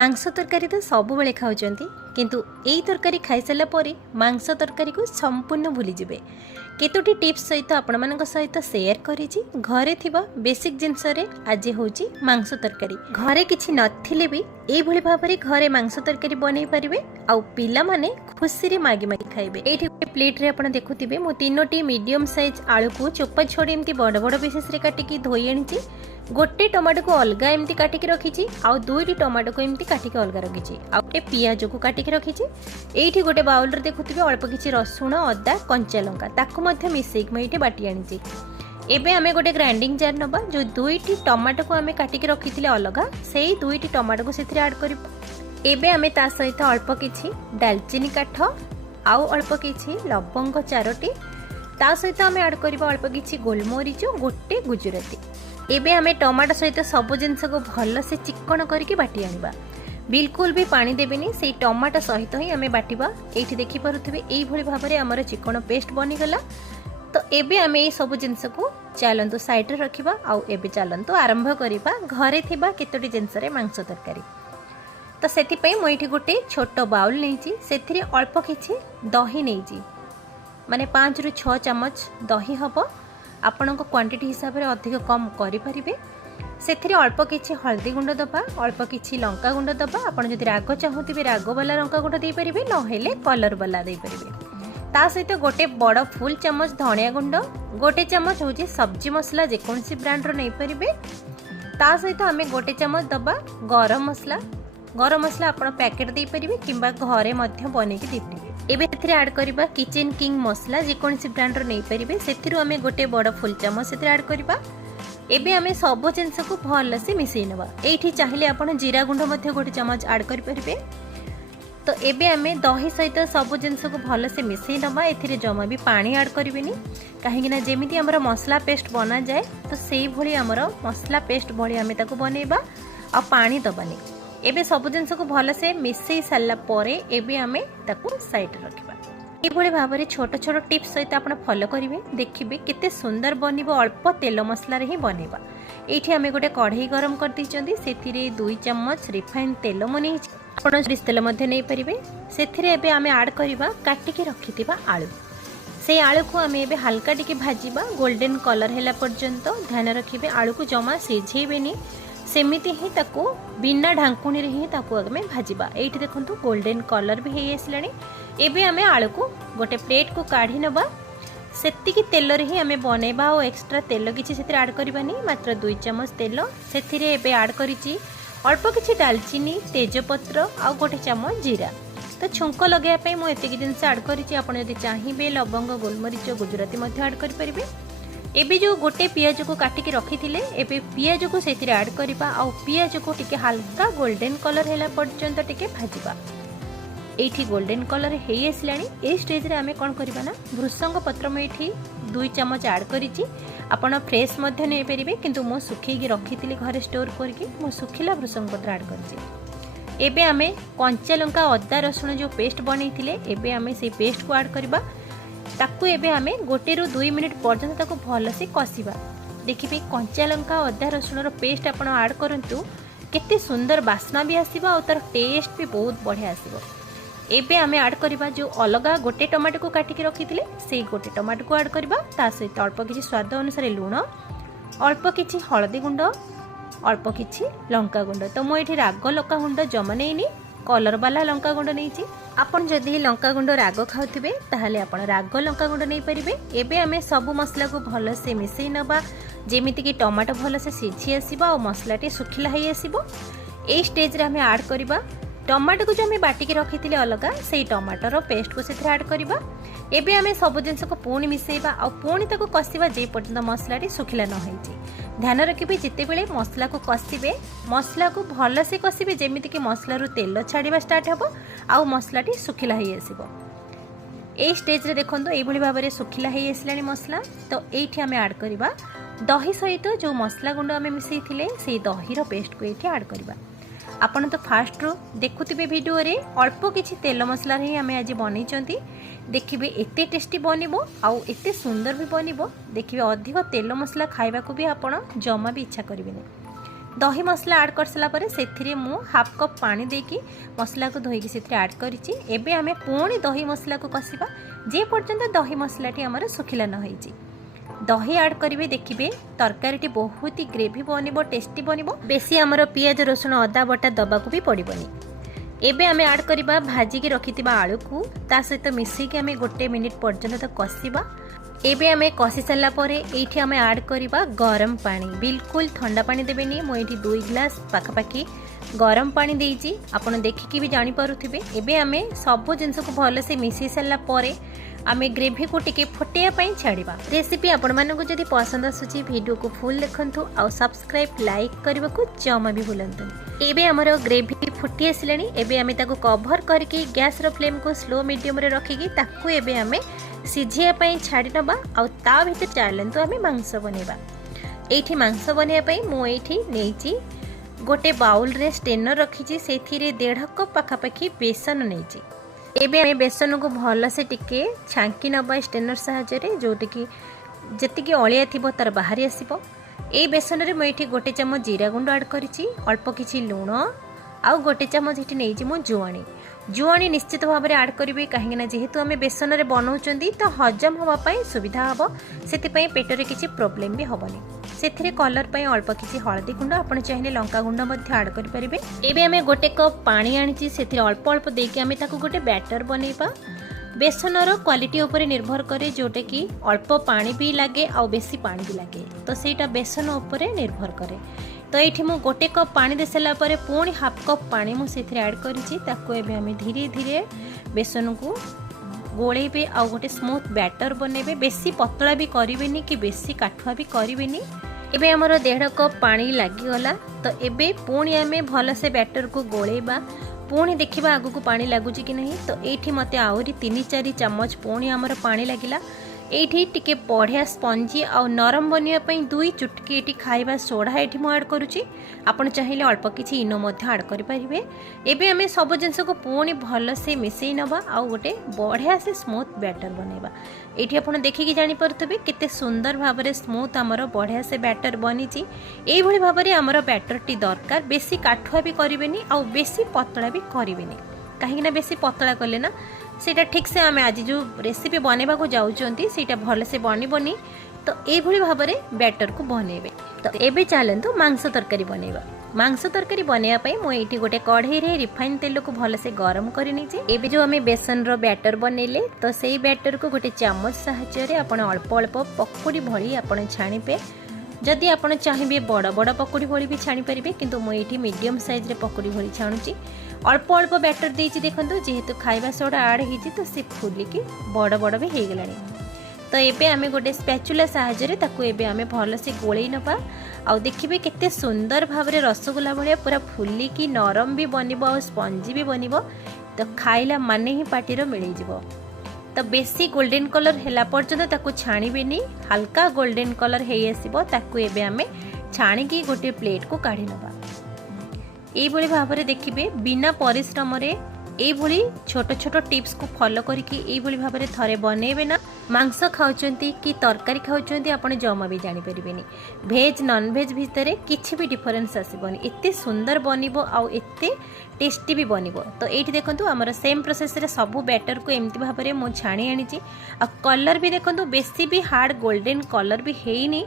मांस तरकारी तो सब बेले खाऊंट किंतु यही तरकारी खाई सारा पर मांस तरकारी को संपूर्ण भूलीजे केतोटी टिप्स सहित आपण मान सहित शेयर करी घरे थिबा बेसिक जिनस आज हूँ मांस तरकारी घरे किछि नथिले भी एभली भाव में घरे मांस तरकारी बनै पारिबे आउ पिला माने खुशी रे मागी मागी खाइबे। एठी प्लेट रे आपण देखुथिबे मु तीनोटी मीडियम साइज आलू को चोपा छोड़ी एमती बड़ बड़ पीसेस रे काटिकी धोई आनिछि। गोटे टमाटो को अलग एमती काटिकी रखी आउ दुईटी टमाटो को एमती काटिकी अलग रखी आउ गोटे पियाज को काटिकी रखी। एठी गोटे बाउल रे देखुथिबे अल्प किछि रसुण अदा कंचा लंका ताकू मध्य मिसेक मैं एठी बाटी आनिछि। एबे आमे गोटे ग्राइंडिंग जार नबा जो दुईटी टमाटो को आमे काटिकी रखिथिले अलग सेही दुईटी टमाटो को सेथरे ऐड करिबा। एबे आमे ता सहित अल्प किछि दालचीनी काठ आउ अल्प किछि लवंग चारोटी ता सहित आमे ऐड करिबा अल्प किछि गोलमरीच गोटे गुजराती। एबे आमे टमाटो सहित सब जिनस को भल से चिकन करके बाटी आनिबा। बिल्कुल भी पानी देबेनी से टमाटो सहित ही आमे बाटिबा। एठी देखि पारुथिबे एई भली भाबरे हमर चिकन पेस्ट बनि गला। तो एबे आमे ए सब जिनस को चलंतु साइड रे रखिबा आउ एबे चलंतु आरंभ करिबा घरे थिबा केतोटी जिनस रे मांस तरकारी। तो सेति पई मो एठी गोटे छोटो बाउल नेछि सेथिरे अल्प किछि दही नेछि माने 5 रु 6 चम्मच दही हबो। आपणक क्वांटिटी हिसाब से अधिक कम करें से अल्प किछि हल्दी गुंड दबा अल्प किछि लंका गुंड दबा। आप जदि राग चाहूबे राग वाला लंका गुंड दे पारिबे नहेले कलर वाला दे पारिबे। ता सहित गोटे बड़ फुल चम्मच धनिया गुंड गोटे चम्मच होची सब्जी मसला जेकोसी ब्रांड रो नहीं पारिबे। ता सहित आमे गोटे चम्मच दबा गरम मसला आपण पैकेट दे पारिबे किंबा घरे मध्य बनेकी दे पारिबे। एबे एथिरे ऐड करिबा किचन किंग मसला जेकोसी ब्रांड रो नहीं पारिबे सेथिरु आमे गोटे बड़ फुल चम्मच सेथिरे ऐड करिबा। एबे आमे सब जिनस को भल से मिसई नबा। एठी चाहिले आपण जीरा गुंड मध्य गोटे चम्मच ऐड करि परिबे। तो एबे आमे दही सहित सब जिनस को भल से मिसई नबा। एथिरे जमा भी पानी ऐड करिबेनी काहेकि ना जेमिति हमर मसला पेस्ट बना जाए तो सेही भली हमर मसला पेस्ट भली आमे ताको बनेबा आ पानी दबानी। एबे सब जिनस को भल से मिसई सारला परे एबे आमे ताको साइड रखिबा। एभली भाव में छोट छोट टिप्स सहित आप फॉलो करेंगे देखिए केते सुंदर बनिबो। अल्प तेल मसला रे ही बनेबा। एठी आमे गोटे कढ़ई गरम कर दैचंदी सेथिरे 2 चम्मच रिफाइन तेल मने आपण सरिस तेल मध्ये नै परिबे। सेथिरे एबे आमे ऐड करिबा काटिके रखिथिबा आलू। से आलू को आमे एबे हल्का टिके भाजीबा गोल्डन कलर हैला पर्यंत ध्यान रखिबे। आलू को जमा सिझेबेनी सेमिति ही ताको बिना ढांकुणी रे ही ताको आमे भाजीबा। एठी देखंतु गोल्डन कलर भी हेई आसलानी। एबे आमे आलू को गोटे प्लेट को काढी नबा। सेतिकी तेल रे ही आमे बनेबा और एक्स्ट्रा तेल किछि सेतिरे ऐड करबानी मात्र 2 चम्मच तेल सेतिरे एबे ऐड करिछि अल्प किछि दालचीनी तेजपत्र आ गोटे चम्मच जीरा। तो छुंक लगे पई मो एतिकी जिनस ऐड करिछि। आपण यदि चाहिबे लवंग गोलमरीच गुजराती मध्ये ऐड करि परिबे। एबे जो गोटे पियाज को काटिकी रखिथिले एबे पियाज को सेतिरे ऐड करिबा आ पियाज को टिके हल्का गोल्डन कलर हैला पर्यंत टिके भाजीबा। एठी गोल्डन कलर हेई आसलानी। ए स्टेज रे आमे कोन करबा ना भृसंग पत्र में एठी 2 चम्मच ऐड करिछि। आपण फ्रेश मध्ये नै परिबे किंतु मो सुखैकी रखिथिले घरे स्टोर करके मो सुखिला भृसंग पत्र ऐड करिछि। एबे आमे कंचा लंका अदा रसुण जो पेस्ट बनैथिले एबे आमे से पेस्ट को ऐड करबा। ताकू एबे आमे 1 ରୁ 2 मिनिट पर्यंत ताको भल से कसिबा। देखिबे कंचा लंका अदा रसुण रो पेस्ट आपण ऐड करंतु केते सुंदर बास्ना भी आसीबा और तार टेस्ट भी बहुत बढ़िया आसीबो। एबे आमे ऐड करबा जो अलगा गोटे टमाटो को काटिकी रखिथिले सेही गोटे टमाटो को ऐड करबा। ता सहित अल्प किछि स्वाद अनुसार लूण अल्प किछि हळदी गुंड अल्प किछि लंका गुंड। तो मो एठी राग लंका गुंड जमा नेइनी कलर वाला लंका गुंड नेइछि। आपण जदि लंका गुंड राग खाउथिबे ताहाले आपण राग लंका गुंड नै परिबे। एबे आमे सब मसला को भल से मिसई नबा जेमिति कि टमाटो भल से सिझी आसीबा और मसलाटी सुखिला हेई आसीबो। ए स्टेज रे आमे ऐड करबा टमाटो को जो आमे बाटिकी रखिथिले अलगा सेही टमाटर पेस्ट को सेथरे ऐड करबा। एबे आमे सब जिनस को पुणी मिसेइबा आ पुणी ताको कसिबा जे पर्यंत मसलाटी सुखिला न होइछि। ध्यान रखिबे जिते बेले मसला को कसिबे मसला को भल से कसिबे जेमिति कि मसला रु तेल छाड़िबा स्टार्ट हबो आ मसलाटी सुखिला हेई आसीबो। ए स्टेज रे देखंतो एई भली भाबरे सुखिला हेई आसलानी मसला। तो एठी आमे ऐड करबा दही सहित जो मसला गुंड आमे मिसेइथिले सेही दही रो पेस्ट को एठी ऐड करबा। आपण तो फास्ट रो देखुथिबे वीडियो रे अल्प किछि तेल मसला रे आमे आज बनैचंती। देखिबे एते टेस्टी बनिबो आउ एते सुंदर भी बनिबो। देखिबे अधिक तेल मसला खाइबा को भी आपण जमा भी इच्छा करिबेनी। दही मसला आड कर सारा पर से मु हाफ कप पानी देकी मसला को धोईकी से आड करिछि। एबे आमे पुणी दही मसला को कसिबा जे पर्यंत दही मसलाटी हमर सुखिला न होईछि। दही आड करिवे देखिबे तरकारीटी बहुत ही ग्रेवी बनिबो, टेस्टी बनिबो। बेसी हमर पियाज रसुण अदा बटा दबाकू भी पड़िबोनी। एबे आमे आड करिबा भाजी की रखिथिबा आलू को ता सहित मिसई के आमे 1 मिनिट पर्यंत तो कसिबा। एबे आमे कसी सारा पर एठी आमे आड करिबा गरम पानी। बिल्कुल ठंडा पानी देबेनी, मु एठी 2 ग्लास पाखापाखी गरम पानी देइछि, आपण देखिकी भी जानि पारुथिबे। एबे आमे सब जिंस को भल से मिसई सारा पर आमे ग्रेवी को टिके फुटिया पई छाड़िबा। रेसिपी आपण मानको जदि पसंद आसुची वीडियो को फुल देखंतु आ सब्सक्राइब लाइक करबा को जमा भी भूलंतु। एबे हमर ग्रेवी फुटी आसिलानी। एबे आमे ताको कवर करके गैस रो फ्लेम को स्लो मीडियम रे रखिकी ताको एबे आमे सिझिया पई छाड़ी नबा। आ ता भीतर चलंतु आमे मांस बनेबा। एठी मांस बनेबा पई मु एठी नेइची गोटे बाउल रे स्टेनर रखिची, सेथिरे 1.5 कप पाखापाखी बेसन नेइची। एबे आमे बेसन को भल से टिके छांकी नबा स्टेनर सहायता जोटी की जतिकी अलिया थिबो तार बाहरी आसीबो। ए बेसन रे मैं गोटे चम्मच जीरा गुंड ऐड करिछि, अल्प किछि लूण आ गोटे चम्मच एठी नेइछि मु जुआणी। जुआणी निश्चित भाव में ऐड करेंगे कहीं जेहेतु आम बेसन में बनाऊँ तो हजम होगापाई सुविधा हम, से पेटर किसी प्रोब्लेम भी हेनी। से कलर पर अल्प किसी हलदी गुंड आप चाहिए लंका गुंड ऐड करेंगे। एबे आमे गोटे कप पानी आनी से अल्प अल्प देके आमे ताको गोटे बैटर बनैबा। बेसनर क्वालिटी उपर निर्भर करे, जोटा कि अल्प पानी भी लगे आ बेसी पानी भी लगे, तो सेटा बेसन उपर निर्भर करे। तो ये मु गोटे कप पानी दे सारा पर पुणी हाफ कप पानी मुझे ऐड करें। धीरे धीरे बेसन को गोलेबे आ गोटे स्मूथ बैटर बनैबे। बेसी पतला भी करेंगे कि बेसी काठुआ भी करेंगे। एबे हमर 1.5 कप पानी लागिगला। तो एबे पुणी आमे भल से बैटर को गोलेबा, पुणी देखा आगु को पानी लगुच कि नहीं। तो ये मत आहरी 3-4 चम्मच पुणी आमर पानी लगिला। एठी टिके बढ़िया स्पंजी आ नरम बनवा पई 2 चुटकी एठी खाइबा सोडा एठी मु ऐड करूची। आपण चाहिए अल्प किछि इनो मध्य ऐड करि परिबे। एबे हमें सब जिंस को पुणी भल से मिसई नबा आ गोटे बढ़िया से स्मूथ बैटर बनैबा। एठी आपण देखिकी जानि परतबे केते सुंदर भाबरे स्मूथ हमर बढ़िया से बैटर बनिची। एई भली भाबरे हमर बैटर टी दरकार। बेसी काठुआ भी करिवेनी आ बेसी पतला भी करिवेनी, कहीं ना बेसी पतला कले ना सेटा ठीक से आमे आज जो रेसिपी बनेबा को जाउचंती सेटा भल से बनिबनी। तो एई भली भाबरे बैटर को बनेबे। तो एबे चलंतु मांस तरकारी बनेबा। मांस तरकारी बनैया पई मु एठी गोटे कढ़ई रे रिफाइन तेल को भल से गरम करि निचे। एबे जो हमें बेसन रो बैटर बनेले तो सेई बैटर को गोटे चम्मच सहायता रे आपण अल्प अल्प पकोड़ी भली आपण छाणीबे। जदि आपण चाहिए बड़ बड़ पकोड़ी भली भी छाणी परिबे, किंतु मु एठी मीडियम साइज रे पकोड़ी भली छाणुची। अल्प अल्प बैटर देछि देखंतु, जेहेतु खाइबा सोडा ऐड हेछि तो से फुलिकी बड़ बड़ भी हे गेलानी। तो एबे आमे गोटे स्पैचुला सहायता रे ताकू एबे आमे भल से गोळेई नबा। आ देखिबे केते सुंदर भाव रे रसगुल्ला भलिया पूरा फुलिकी नरम भी बनिबो आ स्पंजी भी बनिबो। तो खाइला माने ही पाटीर मिली जिवो। तो बेसी गोल्डन कलर हैला पर्यंत ताकू छाणीबेनी, हल्का गोल्डन कलर हे आसीबो ताकू एबे आमे छाणीकी गोटे प्लेट को काढी नबा। एई भली भाबरे देखिबे बिना परिश्रम रे एई भली छोट छोट टिप्स को फॉलो करके एई भली भाबरे थरे बनेबे ना। मांस खाउचंती कि तरकारी खाउचंती आपण जमा भी जानि परिबेनी। भेज नॉन भेज भितरे किछि भी डिफरेंस आसीबोनी, एते सुंदर बनिबो आ एते टेस्टी भी बनिबो। तो एठी देखंतु हमर सेम प्रोसेस रे सबु बैटर को एम्ति भाबरे मु छाणी आनिची। आ कलर भी देखंतु बेसी भी हार्ड गोल्डन कलर भी हेइनी,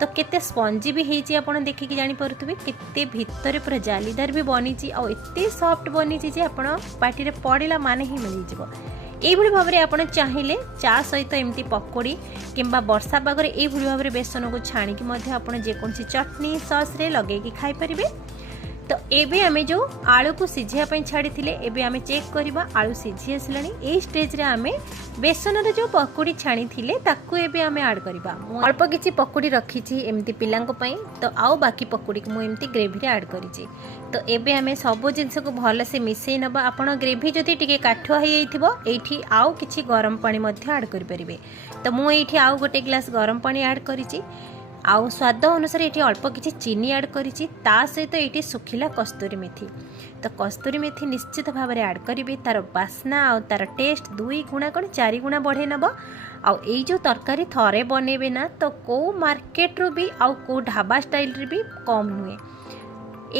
तो केते स्पंजी भी हेइची आपण देखिकी जानि परथुबे। केते भितरे पूरा जालीदार भी बनिची आ एते सॉफ्ट बनिची जे आपण पाटी रे पड़िला माने ही मिली जिवो। एई भली भाबरे आपण चाहिए चा सहित एमती पकोड़ी किंबा वर्षा पागरे एई भली भाबरे बेसन को छाणी कि मध्ये आपण जे कोनसी चटनी सॉस रे लगे कि खाई परिबे। तो एबे आमे जो आलू को सिझिया पई छाड़ी थिले एबे आमे चेक करबा आलू सिझी आसलानी। ए स्टेज रे आमे बेसन रे जो पकोड़ी छाणी थिले ताकू एबे आमे ऐड करबा। अल्प किछि पकोड़ी रखिछि एमती पिलांको पई, तो आउ बाकी पकोड़ी को मु एमती ग्रेवी रे ऐड करिछि। तो एबे आमे सब जिंस को भल से मिसई नबा। आपण ग्रेवी जदि टिके काठुआ हे जाइथिबो एठी आउ किछि गरम पानी मध्ये ऐड करि परिबे। तो मु एठी आउ गोटे ग्लास गरम पानी ऐड करिछि। आउ स्वाद अनुसार ये अल्प किसी चीनी ऐड करिछि। ता सहित ये सुखिला कस्तूरी मेथी। तो कस्तूरी मेथी निश्चित भाव में ऐड करेंगे, तार बास्ना आ तार टेस्ट 2 गुणा कौन 4 गुणा बढ़े नब। आई जो तरकारी थरे बनइबे ना तो कौ मार्केट रू भी आउ कौ ढाबा स्टाइल रे भी कम नुहे।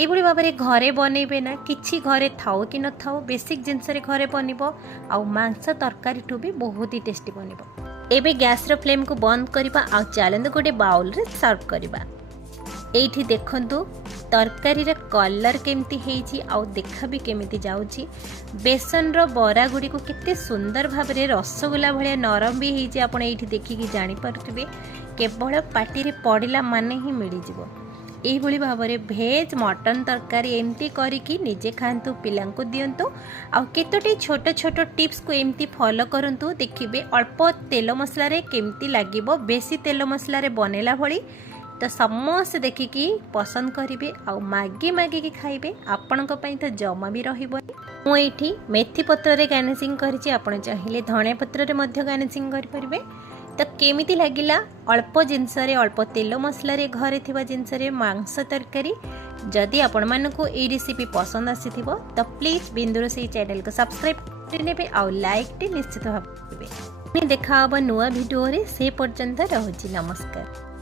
এইভাবে ভাବରେ ঘরে বନେইবে না किछि घरे थाओ कि न थाओ बेसिक जिनस घरे बनइबो आ मांस तरकारी ठू भी बहुत ही टेस्टी बनिबो। एबे गैस रो फ्लेम को बंद करिबा आ चलंद गोटे बाउल रे सर्व करिबा। एठी देखंतु तरकारी रे कलर केमती हेची आ देखा भी केमिति जाउची। बेसन रो बरा गुडी को केते सुंदर भाबरे रसगुल्ला भलिया नरम भी हेची। आपण एठी देखि कि जानि परथिबे केवल पाटी रे पडिला माने ही मिली जिवो। एही भली भाबरे भेज मटन तरकारी एमती करिकी निजे खांतु पिलांको दियंतु आ केतोटी छोट छोट टिप्स को एमती फॉलो करंतु देखिबे अल्प तेल मसला रे केमती लागिबो। बेसी तेल मसला रे बनेला भली तो समस्त देखिकी पसंद करेंगे आ मागी मागी की खाइबे। आपण तो जमा भी रहिबनी। मु एठी मेथी पत्र रे गार्निशिंग करिछि। आपण चाहिले धनिया पत्र रे मध्य गार्निशिंग करि परिबे। तो केमिति लागिला अल्प जिनस रे अल्प तेल मसला रे घरे थिबा जिनस रे मांस तरकारी। जदि आपण मानको ए रेसिपी पसंद आसीथिबो तो प्लीज बिंदुरोसेई चैनल को सब्सक्राइब करिनेबे आ लाइक टे निश्चित भाबे। देखा अब नुआ वीडियो रे से पर्यंत रहउछि। नमस्कार।